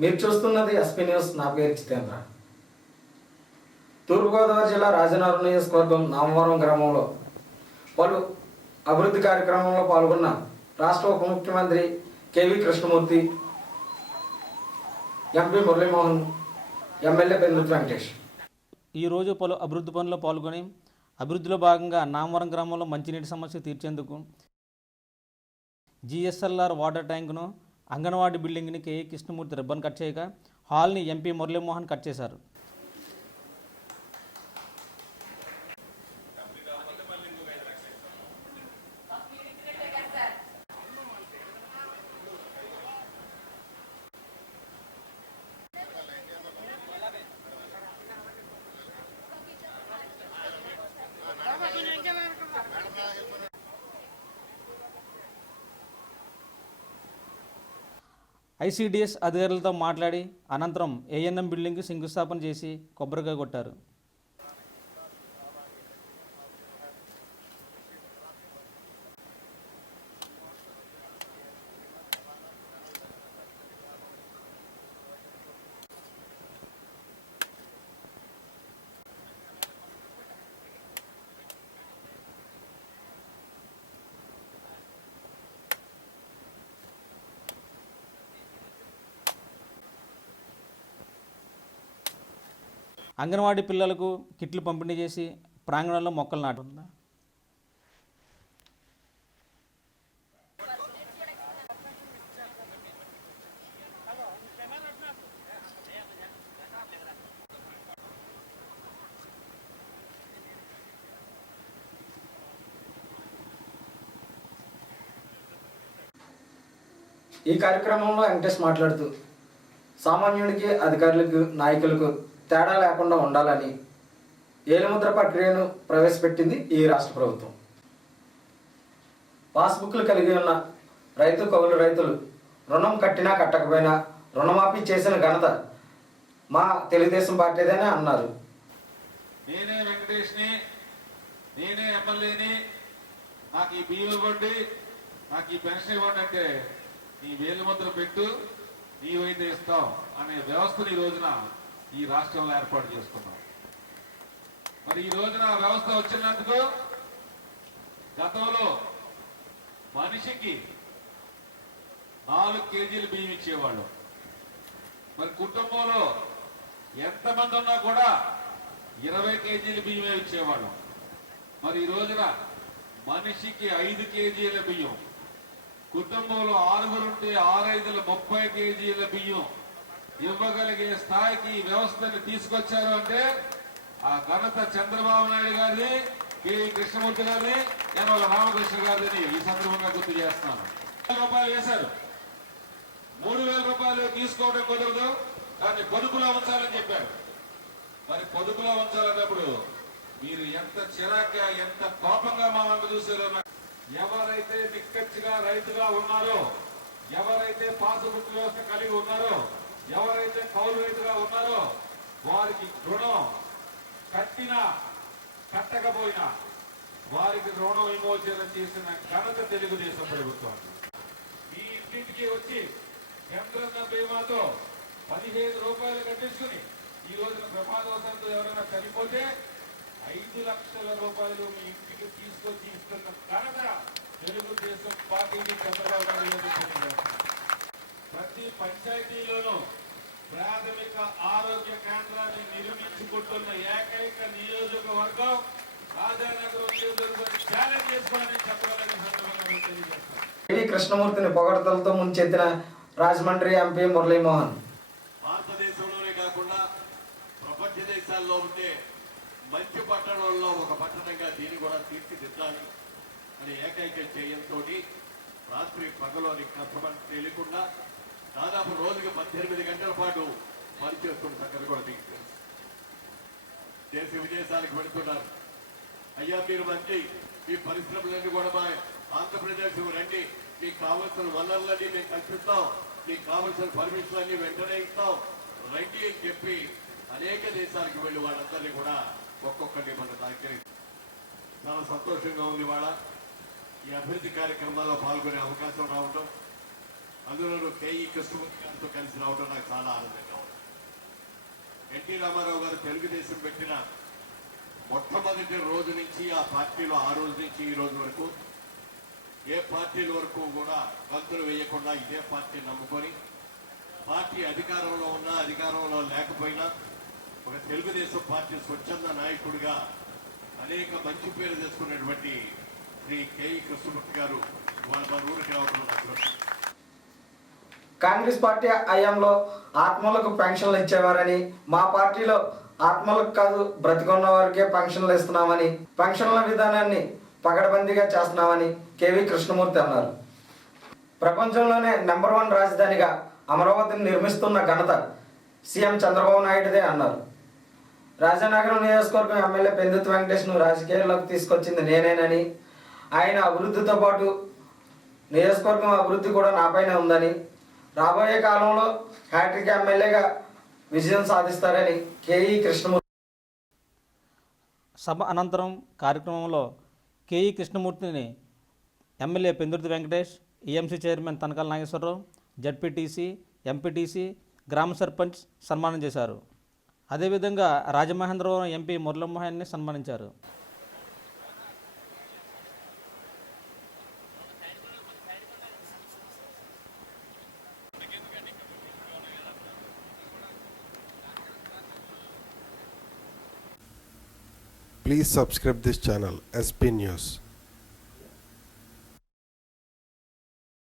మీరు చూస్తున్నది SP news నా పేరు జితేంద్ర. తూర్పుగోదావరి జిల్లా రాజనగరం నియోజకవర్గం నామవరం గ్రామంలో పలు అభివృద్ధి కార్యక్రమంలో పాల్గొన్న రాష్ట్ర ఉప ముఖ్యమంత్రి KV Krishnamurthy MP Muralimohan MLA Pendurthi Venkatesh. ఈరోజు పలు అభివృద్ధి పనుల్లో పాల్గొని అభివృద్ధిలో భాగంగా నామవరం గ్రామంలో మంచినీటి సమస్య తీర్చేందుకు జిఎస్ఎల్ఆర్ వాటర్ ట్యాంకును అంగన్వాడీ బిల్డింగ్ని కేఏ కృష్ణమూర్తి రిబ్బన్ కట్ చేయగా హాల్ని ఎంపీ మురళీమోహన్ కట్ చేశారు. ఐసీడీఎస్ అధికారులతో మాట్లాడి అనంతరం ఏఎన్ఎం బిల్డింగ్కి శంకుస్థాపన చేసి కొబ్బరికాయ కొట్టారు. అంగన్వాడీ పిల్లలకు కిట్లు పంపిణీ చేసి ప్రాంగణంలో మొక్కలు నాటుందా ఈ కార్యక్రమంలో వెంకటేష్ మాట్లాడుతూ సామాన్యుడికి అధికారులకు నాయకులకు తేడా లేకుండా ఉండాలని ఏలుముద్ర ప్రక్రియను ప్రవేశపెట్టింది ఈ రాష్ట్ర ప్రభుత్వం. పాస్బుక్లు కలిగి ఉన్న రైతు కౌలు రైతులు రుణం కట్టినా కట్టకపోయినా రుణమాఫీ చేసిన ఘనత మా తెలుగుదేశం పార్టీదేనే అన్నారు. నేనే వెంకటేష్ని నేనే ఎమ్మెల్యేని నాకు ఈ బియ్యం ఇవ్వండి నాకు ఈ పెన్షన్ ఇవ్వండి అంటే నీ వేలు ముద్ర పెట్టు నీవైతే ఇస్తావు అనే వ్యవస్థను ఈ రోజున ఈ రాష్ట్రంలో ఏర్పాటు చేసుకున్నాం. మరి ఈ రోజున వ్యవస్థ వచ్చినందుకు గతంలో మనిషికి నాలుగు కేజీలు బియ్యం ఇచ్చేవాళ్ళు. మరి కుటుంబంలో ఎంతమంది ఉన్నా కూడా ఇరవై కేజీల బియ్యమే ఇచ్చేవాళ్ళం. మరి ఈ రోజున మనిషికి ఐదు కేజీల బియ్యం. కుటుంబంలో ఆరుగురుంటే ఆరైదుల ముప్పై కేజీల బియ్యం. ఇవ్వగలిగే స్థాయికి వ్యవస్థని తీసుకొచ్చారు అంటే ఆ ఘనత చంద్రబాబు నాయుడు గారిది కె. కృష్ణమూర్తి గారిది యనమల రామకృష్ణ గారిని ఈ సందర్భంగా గుర్తు చేస్తున్నాను. రూపాయలు వేశారు. మూడు వేల రూపాయలు తీసుకోవడం కుదరదు దాన్ని పొదుపులో ఉంచాలని చెప్పారు. మరి పొదుపులో ఉంచాలన్నప్పుడు మీరు ఎంత చిరాగ్గా ఎంత కోపంగా మా వంక చూసారో ఎవరైతే నిక్కచ్చిగా రైతుగా ఉన్నారో ఎవరైతే పాసుబుక్ వ్యవస్థ కలిగి ఉన్నారో కౌలు రైతుగా ఉన్నారో వారికి రుణం కట్టినా కట్టకపోయినా వారికి రుణం విమోచన చేసిన ఘనత తెలుగుదేశం ప్రభుత్వం. మీ ఇంటింటికి వచ్చి చంద్రన్న బీమాతో పదిహేను రూపాయలు కట్టించుకుని ఈ రోజున ప్రమాదవశాత్తు ఎవరైనా చనిపోతే ఐదు లక్షల రూపాయలు మీ ఇంటికి తీసుకొచ్చి ఇస్తున్న ఘనత తెలుగుదేశం పార్టీకి చంద్రబాబు నాయుడు ప్రతి పంచాయతీలోనూ ప్రాథమిక ఆరోగ్య కేంద్రాన్ని నిర్మించుకుంటున్న ఏకైక నియోజకవర్గం రాజానగరం నియోజకవర్గం ఛాలెంజ్ చేసుకోవాలని చెప్పాలని సందర్భంగా మీకు తెలియజేస్తాను. కేవీ కృష్ణమూర్తిని పొగడతలతో ముంచెత్తిన రాజమండ్రి ఎంపీ మురళీమోహన్. భారతదేశంలోనే కాకుండా ప్రపంచ దేశాల్లో ఉండే మంచి పట్టణంలో ఒక పట్టణంగా దీన్ని కూడా తీర్చిదిద్దాలి అని ఏకైక చేయంతో రాత్రి పగలోని కష్టమని తెలియకుండా దాదాపు రోజుకి పద్దెనిమిది గంటల పాటు పనిచేస్తున్న సంగతి కూడా మీకు తెలుసు. దేశ విదేశాలకు వెళుతున్నారు అయ్యా మీరు మంచి మీ పరిశ్రమలన్నీ కూడా మా ఆంధ్రప్రదేశ్ రండి. మీకు కావలసిన వనరులన్నీ మేము కల్పిస్తాం. మీకు కావలసిన పర్మిషన్లన్నీ వెంటనే ఇస్తాం. రండి అని చెప్పి అనేక దేశాలకు వెళ్ళి వాళ్ళందరినీ కూడా ఒక్కొక్కటి మన దగ్గర చాలా సంతోషంగా ఉంది వాళ్ళ. ఈ అభివృద్ధి కార్యక్రమాల్లో పాల్గొనే అవకాశం రావటం అందులో కేఈ కృష్ణమూర్తి గారితో కలిసి రావడం నాకు చాలా ఆనందంగా ఉంది. ఎన్టీ రామారావు గారు తెలుగుదేశం పెట్టిన మొట్టమొదటి రోజు నుంచి ఆ పార్టీలో ఆ రోజు నుంచి ఈ రోజు వరకు ఏ పార్టీల వరకు కూడా గంతులు వేయకుండా ఇదే పార్టీ నమ్ముకొని పార్టీ అధికారంలో ఉన్నా అధికారంలో లేకపోయినా ఒక తెలుగుదేశం పార్టీ స్వచ్ఛంద నాయకుడిగా అనేక మంచి పేరు తెచ్చుకున్నటువంటి శ్రీ కేఈ కృష్ణమూర్తి గారు వాళ్ళ మన ఊరికి రావడం నాకు కాంగ్రెస్ పార్టీ హయాంలో ఆత్మలకు పెన్షన్లు ఇచ్చేవారని మా పార్టీలో ఆత్మలకు కాదు బ్రతికున్న వారికే పెన్షన్లు ఇస్తున్నామని పెన్షన్ల విధానాన్ని పగడబందీగా చేస్తున్నామని కేవీ కృష్ణమూర్తి అన్నారు. ప్రపంచంలోనే నెంబర్ వన్ రాజధానిగా అమరావతిని నిర్మిస్తున్న ఘనత సీఎం చంద్రబాబు నాయుడుదే అన్నారు. రాజానగరం నియోజకవర్గం ఎమ్మెల్యే పెందుతు వెంకటేష్ను రాజకీయాల్లోకి తీసుకొచ్చింది నేనేనని ఆయన అభివృద్ధితో పాటు నియోజకవర్గం అభివృద్ధి కూడా నాపైనే ఉందని రాబోయే కాలంలో హ్యాట్రిక్ ఎమ్మెల్యేగా విజయం సాధిస్తారని కేఈ కృష్ణమూర్తి సభ అనంతరం కార్యక్రమంలో K E కృష్ణమూర్తిని MLA Pendurthi Venkatesh EMC chairman Tanakala Nageswararao ZPTC MPTC గ్రామ సర్పంచ్ సన్మానం చేశారు. అదేవిధంగా రాజమహేంద్రవరం ఎంపీ మురళీమోహన్ని సన్మానించారు. Please subscribe this channel SP News.